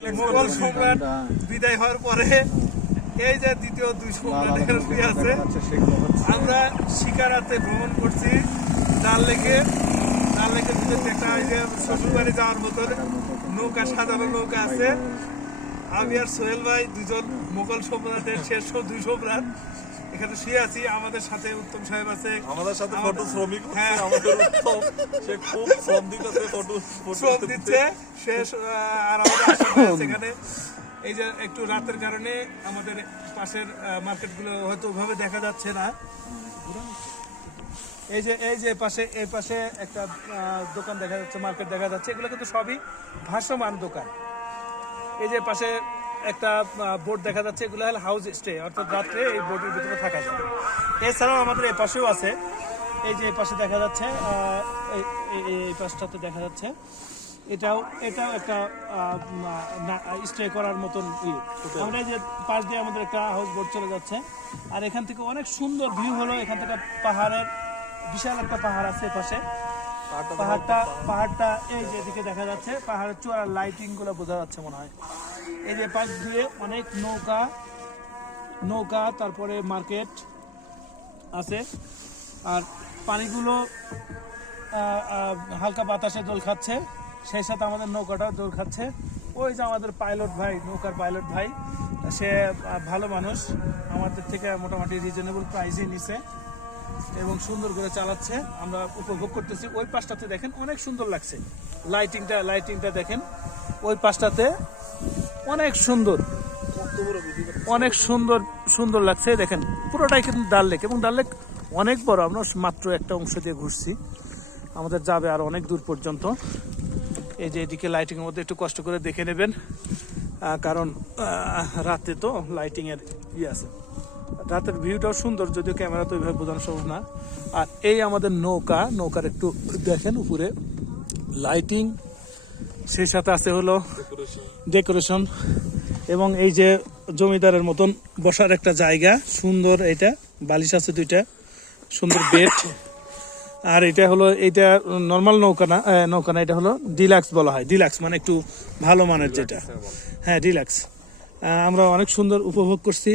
মোগল সম্রাট বিদায় হওয়ার পরে এই যে দ্বিতীয় দুই সম্রাট আছে, আমরা শিকারাতে ভ্রমণ করছি। ডাল লেকের ভিতরে একটা শ্বশুর বাড়ি যাওয়ার মতো নৌকা, সাধারণ নৌকা আছে। আমি আর সোহেল ভাই দুজন মোগল সম্রাটের শেষ দুই সম্রাট এখানে শুয়ে আছি। আমাদের সাথে উত্তম সাহেব আছে, আমাদের সাথে ফটো শ্রমিক আমাদের উত্তম, সে খুব শ্রম দিতেছে, শ্রম দিচ্ছে শেষ। আর আমাদের আশেপাশে আছে এখানে এই যে একটু রাতের কারণে আমাদের পাশের মার্কেট গুলো হয়তো ওইভাবে দেখা যাচ্ছে না। এই যে পাশে একটা দোকান দেখা যাচ্ছে, মার্কেট দেখা যাচ্ছে। এগুলো কিন্তু সবই ভাসমান দোকান। এই যে পাশে একটা বোর্ড দেখা যাচ্ছে, এগুলো হলো হাউস স্টে, অর্থাৎ রাত্রে এই বোর্ডের ভিতরে থাকা যায়। এছাড়াও আমাদের এই পাশেও আছে, এই যে পাশে দেখা যাচ্ছে, এই পাশটাতে দেখা যাচ্ছে, এটাও একটা স্টে করার মতন। আমরা যে পাশ দিয়ে আমাদের একটা হাউস বোট চলে যাচ্ছে। আর এখান থেকে অনেক সুন্দর ভিউ হলো। এখান থেকে পাহাড়ের বিশাল একটা পাহাড় আছে পাশে। পাহাড়টা এই যে দিকে দেখা যাচ্ছে, পাহাড়ের চূড়ার লাইটিং গুলো বোঝা যাচ্ছে মনে হয়। এই যে পাশ দিয়ে অনেক নৌকা, তারপরে মার্কেট আছে। আর পানিগুলো হালকা বাতাসে দোল খাচ্ছে, সেই সাথে আমাদের নৌকাটা দোল খাচ্ছে। ওই যে আমাদের নৌকার পাইলট ভাই, সে ভালো মানুষ, আমাদের থেকে মোটামুটি রিজনেবল প্রাইসে নিছে এবং সুন্দর করে চালাচ্ছে। আমরা উপভোগ করতেছি। ওই পাশটাতে দেখেন অনেক সুন্দর লাগছে, লাইটিংটা দেখেন। ওই পাশটাতে অনেক সুন্দর লাগছে। দেখেন পুরোটাই কিন্তু ডাল লেক, এবং ডাল লেক অনেক বড়। আমরা মাত্র একটা অংশ দিয়ে ঘুরছি, আমাদের যাবে আর অনেক দূর পর্যন্ত। এই যে এদিকে লাইটিং এর মধ্যে একটু কষ্ট করে দেখে নেবেন, কারণ রাতে তো লাইটিং এর আছে। রাতের ভিউটাও সুন্দর, যদিও ক্যামেরা তো ওইভাবে বোঝানো সম্ভব না। আর এই আমাদের নৌকার একটু দেখেন উপরে লাইটিং, সেই সাথে আছে হলো ডেকোরেশন, এবং এই যে জমিদারের মতন বসার একটা জায়গা সুন্দর। এটা বালিশ আছে দুইটা, সুন্দর বেড। আর এটা নর্মাল নৌকা না, এটা হলো ডিলাক্স বলা হয়। ডিলাক্স মানে একটু ভালো মানের যেটা, হ্যাঁ ডিলাক্স। আমরা অনেক সুন্দর উপভোগ করছি।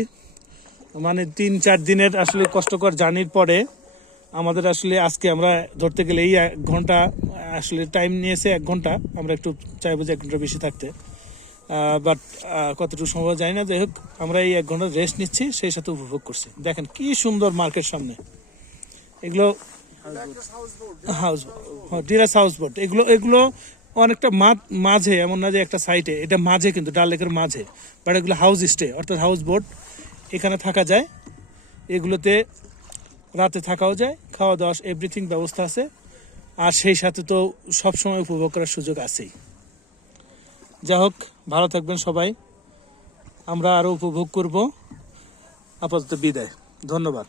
মানে 3-4 দিনের আসলে কষ্টকর জার্নির পরে আমাদের আসলে আজকে আমরা ধরতে গেলে এই 1 ঘন্টা আসলে টাইম নিয়েছে। 1 ঘন্টা আমরা একটু চাইবো যে 1 ঘন্টা বেশি থাকতে, বাট কতটুকু সম্ভব জানি না। যাই হোক, আমরা এই 1 ঘন্টা রেস্ট নিচ্ছি, সেই সাথে উপভোগ করছি। দেখেন কি সুন্দর মার্কেট সামনে। এগুলো ডিলাক্স হাউস বোট। এগুলো অনেকটা মাঝে, এমন না যে একটা সাইডে, এটা মাঝে, কিন্তু ডাল লেকের মাঝে। বাট এগুলো হাউস স্টে, অর্থাৎ হাউস বোট, এখানে থাকা যায়। এগুলোতে রাতে থাকাও যায়, খাওয়া দাওয়া এভরিথিং ব্যবস্থা আছে। আর সেই সাথে তো সবসময় উপভোগ করার সুযোগ আছেই। যাই হোক, ভালো থাকবেন সবাই, আমরা আরো উপভোগ করব। আপাতত বিদায়, ধন্যবাদ।